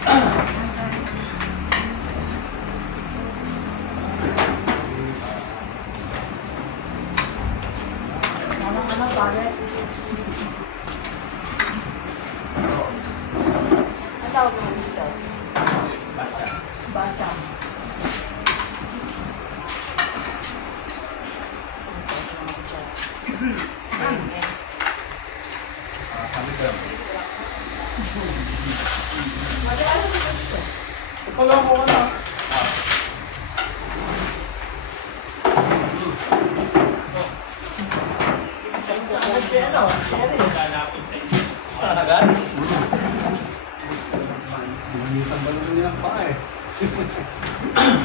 Ano, bakit? Ang tawag mo dito? Bacha. Bata. Kami ka. Ipalaw ko na. Talaga? Binitan ba naman nilang pa eh.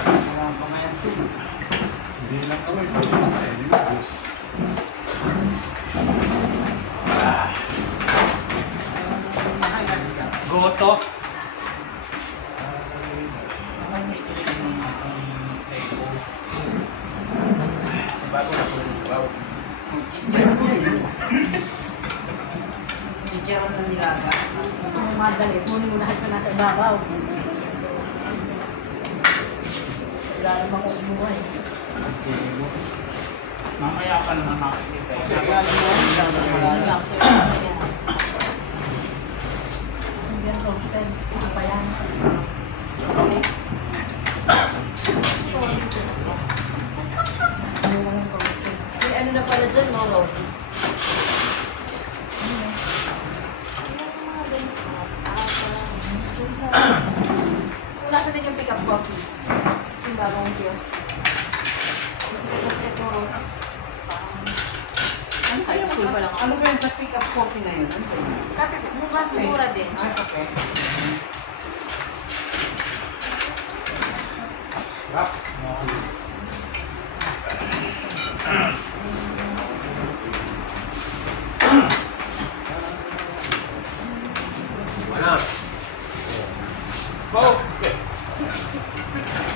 Walang pamayan. Hindi lang kami. Hindi na bus. Goto. Sa bago na po yung sabaw. Chicharon ng nilaga. Ang madali, kunin mo lahat na nasa ibabaw. Wala naman kong umuhay. Mamaya pa naman makikita. Wala lang. Hindi yan roasted. Ito pa yan. Ano lang roasted? May ano na pala dyan, no, Rodi? Kung nasa din yung pick-up coffee. Yung bagong kiosk. Kasi kasi mo, Rodi. Ano, high school pa lang ako. Ano ba yung sa pick-up coffee na yun? Ano ba yun? Kasi bukas mura din. Ay, okay. Rap. Ano? Okay.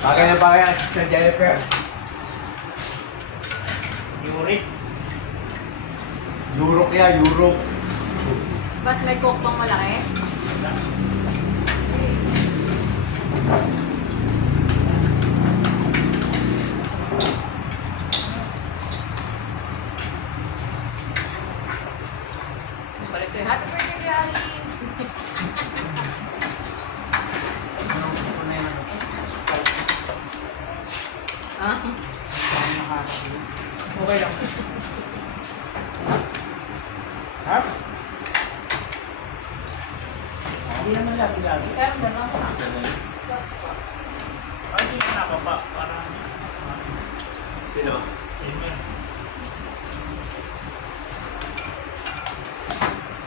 Bagay na bagay ang sa Jennifer. Yurik. Europe yan, Europe. Ba't may coke pang malaki? Balik ko yung happy birthday, Ali! Ah? Okay lang. Ha? Hindi naman lagi-lagi. Kaya mo lang. Ay, hindi ka nakapa. Parang... Sino? Amen.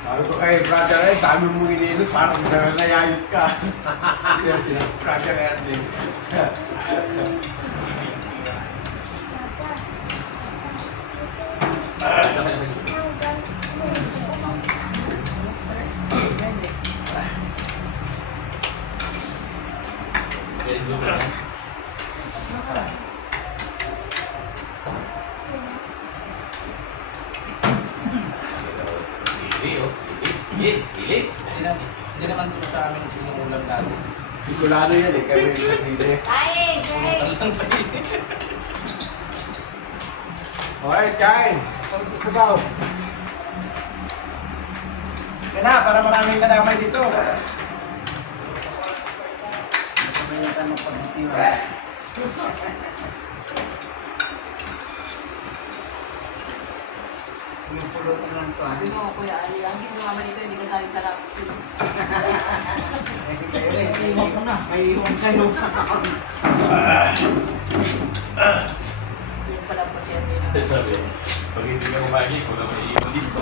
Sabi ko kay brother eh, dami mong iniinot, parang nangangayayot ka. Brother Ernie. Hindi naman ito sa amin sinuulam dati. Sigurado yan eh, kami sa sine. Kain! Kain! Alright, kain. Sabaw. Yan na, para maraming kadamay dito. Sabay na tayo magpagditiwa. Pulot na lang to. Sabi mo, Kuya Ali, ang ginawa dito, hindi ka saling sarap. Eh, kayo rin. May iwan kayo. Yung pala po siya din. Pag hindi ka kumain, wala may iwan dito.